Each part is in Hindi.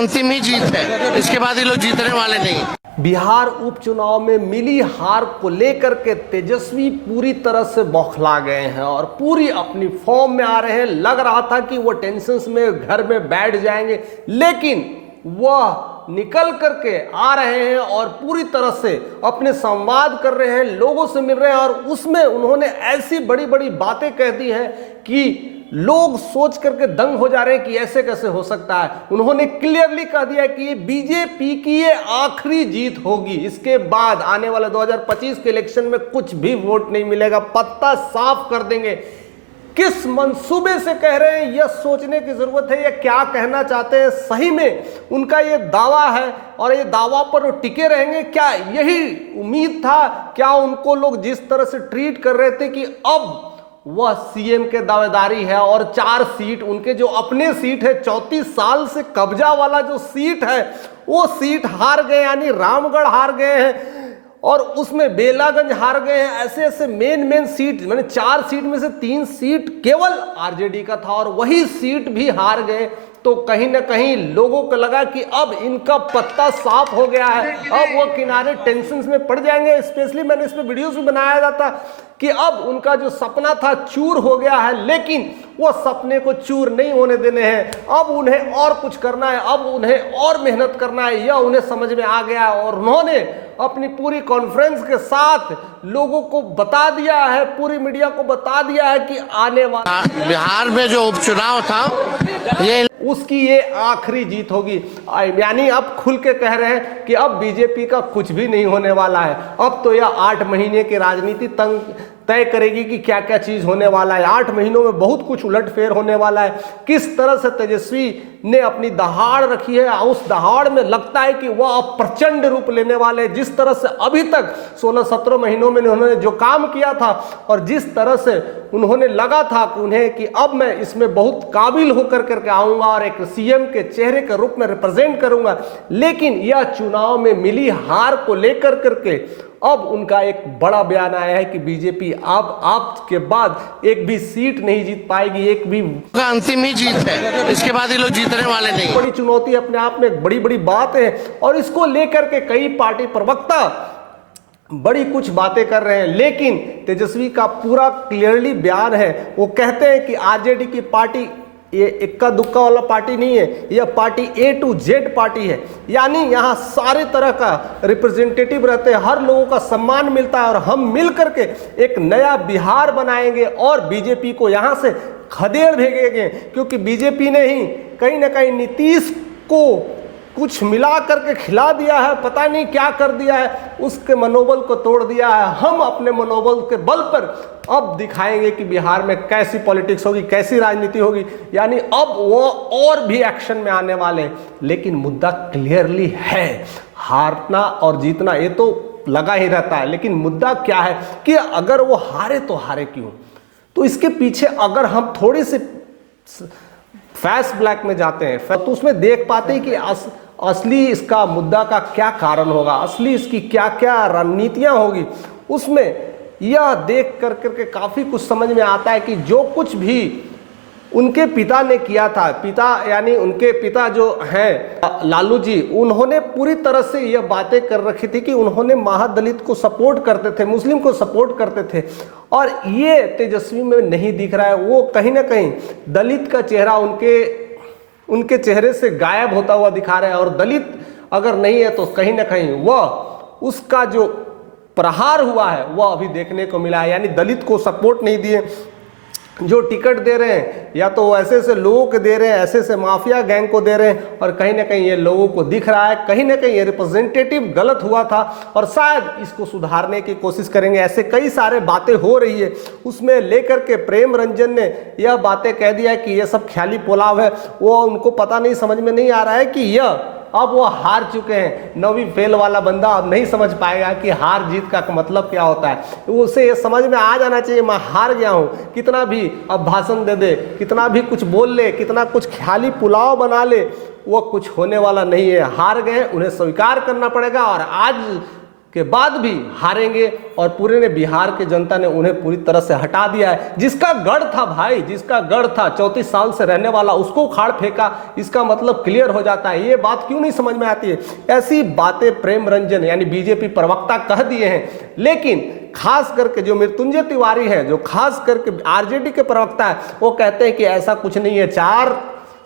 अंतिम ही जीत है, इसके बाद ये लोग जीतने वाले नहीं। बिहार उपचुनाव में मिली हार को लेकर के तेजस्वी पूरी तरह से बौखला गए हैं और पूरी अपनी फॉर्म में आ रहे हैं। लग रहा था कि वो टेंशन्स में घर में बैठ जाएंगे, लेकिन वह निकल करके आ रहे हैं और पूरी तरह से अपने संवाद कर रहे हैं, लोगों से मिल रहे हैं और उसमें उन्होंने ऐसी बड़ी बड़ी बातें कह दी है कि लोग सोच करके दंग हो जा रहे हैं कि ऐसे कैसे हो सकता है। उन्होंने क्लियरली कह दिया कि ये बीजेपी की ये आखिरी जीत होगी, इसके बाद आने वाले 2025 के इलेक्शन में कुछ भी वोट नहीं मिलेगा, पत्ता साफ कर देंगे। किस मंसूबे से कह रहे हैं यह सोचने की जरूरत है, ये क्या कहना चाहते हैं। सही में उनका ये दावा है और ये दावा पर वो टिके रहेंगे क्या, यही उम्मीद था क्या उनको लोग जिस तरह से ट्रीट कर रहे थे कि अब वह सीएम के दावेदारी है और 4 सीट उनके जो अपने सीट है, 34 साल से कब्जा वाला जो सीट है वो सीट हार गए, यानी रामगढ़ हार गए हैं और उसमें बेलागंज हार गए हैं। ऐसे ऐसे मेन सीट, मैंने 4 सीट में से 3 सीट केवल आरजेडी का था और वही सीट भी हार गए। तो कहीं ना कहीं लोगों को लगा कि अब इनका पत्ता साफ हो गया है, अब वो किनारे टेंशन में पड़ जाएंगे। स्पेशली मैंने इस पर वीडियोस भी बनाया जाता कि अब उनका जो सपना था चूर हो गया है, लेकिन वो सपने को चूर नहीं होने देने हैं। अब उन्हें और कुछ करना है, अब उन्हें और मेहनत करना है, यह उन्हें समझ में आ गया और उन्होंने अपनी पूरी कॉन्फ्रेंस के साथ लोगों को बता दिया है, पूरी मीडिया को बता दिया है कि आने वाला बिहार में जो उपचुनाव था ये उसकी ये आखिरी जीत होगी। यानी अब खुल के कह रहे हैं कि अब बीजेपी का कुछ भी नहीं होने वाला है। अब तो यह 8 महीने की राजनीति तय करेगी कि क्या क्या चीज होने वाला है। 8 महीनों में बहुत कुछ उलटफेर होने वाला है। किस तरह से तेजस्वी ने अपनी दहाड़ रखी है, उस दहाड़ में लगता है कि वह अब प्रचंड रूप लेने वाले। जिस तरह से अभी तक 16-17 महीनों में उन्होंने जो काम किया था और जिस तरह से उन्होंने लगा था कि उन्हें कि अब मैं इसमें बहुत काबिल होकर करके आऊंगा और एक सीएम के चेहरे के रूप में रिप्रेजेंट करूंगा, लेकिन यह चुनाव में मिली हार को लेकर करके अब उनका एक बड़ा बयान आया है कि बीजेपी अब आप के बाद एक भी सीट नहीं जीत पाएगी, एक भी अंतिम ही जीत है, इसके बाद ये लोग जीतने वाले नहीं। बड़ी चुनौती अपने आप में एक बड़ी बड़ी बात है और इसको लेकर के कई पार्टी प्रवक्ता बड़ी कुछ बातें कर रहे हैं, लेकिन तेजस्वी का पूरा क्लियरली बयान है। वो कहते हैं कि आरजेडी की पार्टी ये इक्का दुक्का वाला पार्टी नहीं है, यह party A to Z party है। यानी यहाँ सारे तरह का रिप्रेजेंटेटिव रहते हैं, हर लोगों का सम्मान मिलता है और हम मिल करके एक नया बिहार बनाएंगे और बीजेपी को यहाँ से खदेड़ भेजेंगे, क्योंकि बीजेपी ने ही कहीं ना कहीं नीतीश को कुछ मिला करके खिला दिया है, पता नहीं क्या कर दिया है, उसके मनोबल को तोड़ दिया है। हम अपने मनोबल के बल पर अब दिखाएंगे कि बिहार में कैसी पॉलिटिक्स होगी, कैसी राजनीति होगी। यानी अब वो और भी एक्शन में आने वाले हैं, लेकिन मुद्दा क्लियरली है, हारना और जीतना ये तो लगा ही रहता है, लेकिन मुद्दा क्या है कि अगर वो हारे तो हारे क्यों। तो इसके पीछे अगर हम थोड़ी सी फैस ब्लैक में जाते हैं तो उसमें देख पाते हैं कि असली इसका मुद्दा का क्या कारण होगा, असली इसकी क्या क्या रणनीतियां होगी। उसमें यह देख कर करके काफ़ी कुछ समझ में आता है कि जो कुछ भी उनके पिता ने किया था, पिता यानी उनके पिता जो हैं लालू जी, उन्होंने पूरी तरह से यह बातें कर रखी थी कि उन्होंने महादलित को सपोर्ट करते थे, मुस्लिम को सपोर्ट करते थे, और ये तेजस्वी में नहीं दिख रहा है। वो कहीं ना कहीं दलित का चेहरा उनके चेहरे से गायब होता हुआ दिखा रहे हैं और दलित अगर नहीं है तो कहीं ना कहीं वह उसका जो प्रहार हुआ है वह अभी देखने को मिला है। यानी दलित को सपोर्ट नहीं दिए, जो टिकट दे रहे हैं या तो ऐसे ऐसे लोगों को दे रहे हैं, ऐसे ऐसे माफिया गैंग को दे रहे हैं, और कहीं ना कहीं ये लोगों को दिख रहा है कहीं ना कहीं ये रिप्रेजेंटेटिव गलत हुआ था और शायद इसको सुधारने की कोशिश करेंगे। ऐसे कई सारे बातें हो रही है। उसमें लेकर के प्रेम रंजन ने यह बातें कह दिया कि ये सब ख्याली पुलाव है। वो उनको पता नहीं, समझ में नहीं आ रहा है कि यह अब वो हार चुके हैं। 9वीं फेल वाला बंदा अब नहीं समझ पाएगा कि हार जीत का मतलब क्या होता है। उसे ये समझ में आ जाना चाहिए मैं हार गया हूँ, कितना भी अब भाषण दे दे, कितना भी कुछ बोल ले, कितना कुछ ख्याली पुलाव बना ले, वो कुछ होने वाला नहीं है। हार गए, उन्हें स्वीकार करना पड़ेगा। और आज के बाद भी हारेंगे और पूरे ने बिहार के जनता ने उन्हें पूरी तरह से हटा दिया है। जिसका गढ़ था भाई, जिसका गढ़ था 34 साल से रहने वाला, उसको उखाड़ फेंका, इसका मतलब क्लियर हो जाता है। ये बात क्यों नहीं समझ में आती है? ऐसी बातें प्रेम रंजन यानी बीजेपी प्रवक्ता कह दिए हैं, लेकिन खास करके जो मृत्युंजय तिवारी है, जो खास करके आरजेडी के प्रवक्ता है, वो कहते हैं कि ऐसा कुछ नहीं है। 4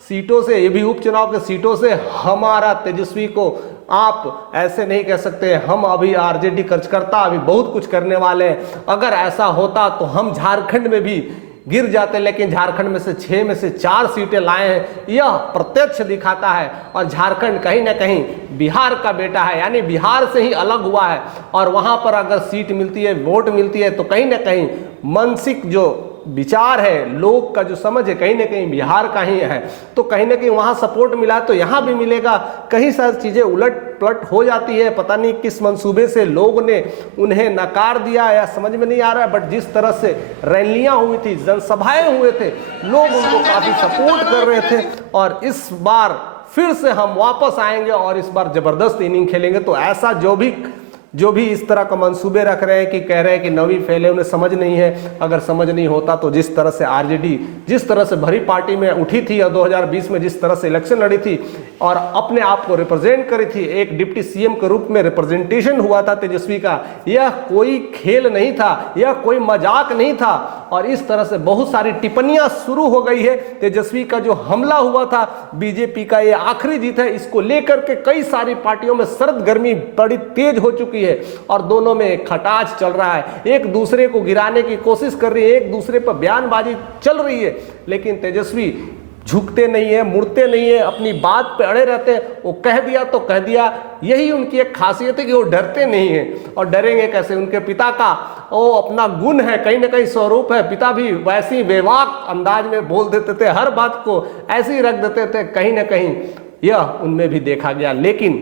सीटों से, ये भी उपचुनाव के सीटों से हमारा तेजस्वी को आप ऐसे नहीं कह सकते। हम अभी आरजेडी कार्यकर्ता अभी बहुत कुछ करने वाले हैं। अगर ऐसा होता तो हम झारखंड में भी गिर जाते, लेकिन झारखंड में से 6 में से 4 सीटें लाए हैं। यह प्रत्यक्ष दिखाता है। और झारखंड कहीं ना कहीं बिहार का बेटा है, यानी बिहार से ही अलग हुआ है। और वहां पर अगर सीट मिलती है, वोट मिलती है, तो कहीं ना कहीं मानसिक जो विचार है, लोग का जो समझ है, कहीं ना कहीं बिहार का ही है। तो कहीं ना कहीं वहाँ सपोर्ट मिला तो यहाँ भी मिलेगा। कहीं सारी चीज़ें उलट पलट हो जाती है। पता नहीं किस मंसूबे से लोग ने उन्हें नकार दिया या समझ में नहीं आ रहा है। बट जिस तरह से रैलियाँ हुई थी, जनसभाएं हुए थे, लोग उनको काफ़ी सपोर्ट कर रहे थे। और इस बार फिर से हम वापस आएंगे और इस बार ज़बरदस्त इनिंग खेलेंगे। तो ऐसा जो भी इस तरह का मंसूबे रख रहे हैं कि कह रहे हैं कि नवी फैले, उन्हें समझ नहीं है। अगर समझ नहीं होता तो जिस तरह से आरजेडी जिस तरह से भरी पार्टी में उठी थी और 2020 में जिस तरह से इलेक्शन लड़ी थी और अपने आप को रिप्रेजेंट करी थी, एक डिप्टी सीएम के रूप में रिप्रेजेंटेशन हुआ था तेजस्वी का, यह कोई खेल नहीं था, यह कोई मजाक नहीं था। और इस तरह से बहुत सारी टिप्पणियां शुरू हो गई है। तेजस्वी का जो हमला हुआ था, बीजेपी का ये आखिरी जीत है, इसको लेकर के कई सारी पार्टियों में सरगर्मी बड़ी तेज हो चुकी है और दोनों में खटाच चल रहा है। एक दूसरे को गिराने की कोशिश कर रही है, एक दूसरे पर बयानबाजी चल रही है, लेकिन तेजस्वी झुकते नहीं है, मुड़ते नहीं है, अपनी बात पे अड़े रहते हैं। वो कह दिया तो कह दिया। यही उनकी एक खासियत है कि वो डरते नहीं हैं। और डरेंगे कैसे? उनके पिता का वो अपना गुण है, कहीं ना कहीं स्वरूप है। पिता भी वैसी बेवाक अंदाज में बोल देते थे, हर बात को ऐसे ही रख देते थे। कहीं ना कहीं यह उनमें भी देखा गया। लेकिन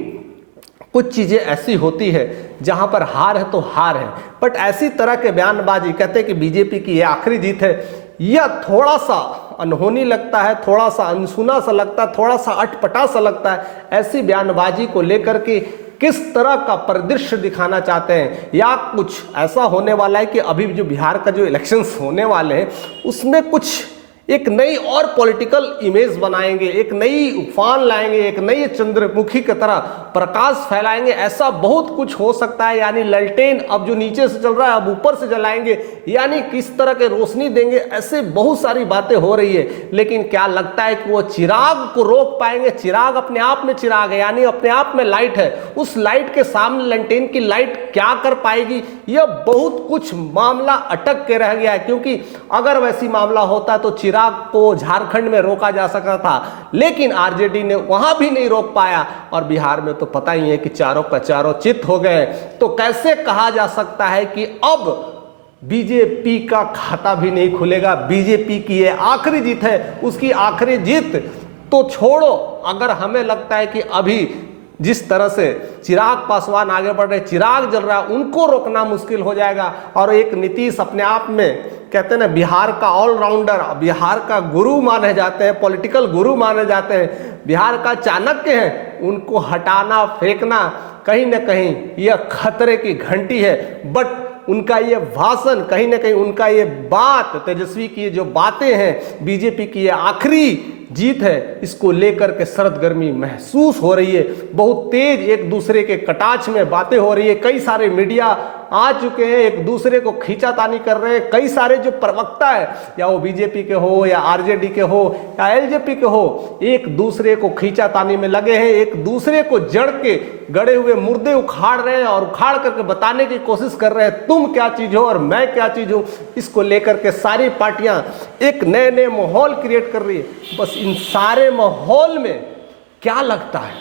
कुछ चीज़ें ऐसी होती है जहां पर हार है तो हार है। बट ऐसी तरह के बयानबाजी, कहते हैं कि बीजेपी की यह आखिरी जीत है, यह थोड़ा सा अनहोनी लगता है, थोड़ा सा अनसुना सा लगता है, थोड़ा सा अटपटा सा लगता है। ऐसी बयानबाजी को लेकर के किस तरह का परिदृश्य दिखाना चाहते हैं, या कुछ ऐसा होने वाला है कि अभी जो बिहार का जो इलेक्शंस होने वाले हैं उसमें कुछ एक नई और पॉलिटिकल इमेज बनाएंगे, एक नई उफान लाएंगे, एक नई चंद्रमुखी की तरह प्रकाश फैलाएंगे। ऐसा बहुत कुछ हो सकता है। यानी ललटेन अब जो नीचे से चल रहा है अब ऊपर से जलाएंगे, यानी किस तरह के रोशनी देंगे, ऐसे बहुत सारी बातें हो रही है। लेकिन क्या लगता है कि वो चिराग को रोक पाएंगे? चिराग अपने आप में चिराग है, यानी अपने आप में लाइट है। उस लाइट के सामने ललटेन की लाइट क्या कर पाएगी? यह बहुत कुछ मामला अटक के रह गया है। क्योंकि अगर वैसी मामला होता तो चिराग को झारखंड में रोका जा सकता था, लेकिन आरजेडी ने वहां भी नहीं रोक पाया। और बिहार में तो पता ही है कि चारों का चारों चित हो गए। तो कैसे कहा जा सकता है कि अब बीजेपी का खाता भी नहीं खुलेगा? बीजेपी की ये आखिरी जीत है। उसकी आखिरी जीत तो छोड़ो, अगर हमें लगता है कि अभी जिस तरह से चिराग पासवान आगे बढ़ रहे, चिराग जल रहा है, उनको रोकना मुश्किल हो जाएगा। और एक नीतीश अपने आप में कहते हैं ना, बिहार का ऑलराउंडर, बिहार का गुरु माने जाते हैं, पॉलिटिकल गुरु माने जाते हैं, बिहार का चाणक्य हैं। उनको हटाना फेंकना कहीं ना कहीं यह खतरे की घंटी है। बट उनका ये भाषण, कहीं ना कहीं उनका ये बात, तेजस्वी की जो बातें हैं, बीजेपी की ये आखिरी जीत है, इसको लेकर के सरगर्मी महसूस हो रही है। बहुत तेज एक दूसरे के कटाक्ष में बातें हो रही है। कई सारे मीडिया आ चुके हैं, एक दूसरे को खींचातानी कर रहे हैं। कई सारे जो प्रवक्ता है, या वो बीजेपी के हो या आरजेडी के हो या एलजेपी के हो, एक दूसरे को खींचातानी में लगे हैं। एक दूसरे को जड़ के गड़े हुए मुर्दे उखाड़ रहे हैं और उखाड़ करके बताने की कोशिश कर रहे हैं, तुम क्या चीज हो और मैं क्या चीज हूं। इसको लेकर के सारी पार्टियां एक नए नए माहौल क्रिएट कर रही है। बस इन सारे माहौल में क्या लगता है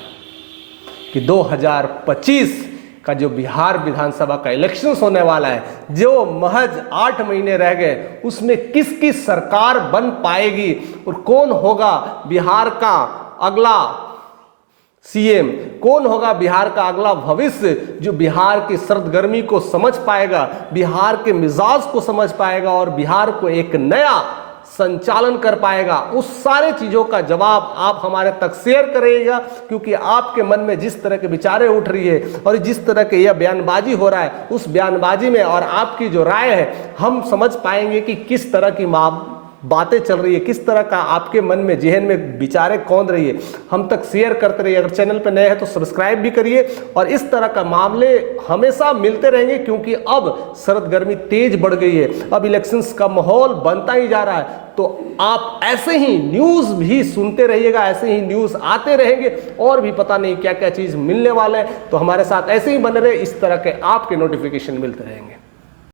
कि 2025 का जो बिहार विधानसभा का इलेक्शन होने वाला है, जो महज 8 महीने रह गए, उसमें किसकी सरकार बन पाएगी और कौन होगा बिहार का अगला सीएम, कौन होगा बिहार का अगला भविष्य, जो बिहार की सरगर्मी को समझ पाएगा, बिहार के मिजाज को समझ पाएगा और बिहार को एक नया संचालन कर पाएगा, उस सारे चीजों का जवाब आप हमारे तक शेयर करिएगा, क्योंकि आपके मन में जिस तरह के विचारें उठ रही है और जिस तरह के यह बयानबाजी हो रहा है, उस बयानबाजी में और आपकी जो राय है, हम समझ पाएंगे कि किस तरह की बातें चल रही है, किस तरह का आपके मन में जहन में विचारें कौंध रही है। हम तक शेयर करते रहिए। अगर चैनल पर नए हैं तो सब्सक्राइब भी करिए, और इस तरह का मामले हमेशा मिलते रहेंगे, क्योंकि अब शरद गर्मी तेज बढ़ गई है, अब इलेक्शंस का माहौल बनता ही जा रहा है। तो आप ऐसे ही न्यूज़ भी सुनते रहिएगा, ऐसे ही न्यूज़ आते रहेंगे, और भी पता नहीं क्या क्या चीज़ मिलने वाला है। तो हमारे साथ ऐसे ही बने रहे, इस तरह के आपके नोटिफिकेशन मिलते रहेंगे।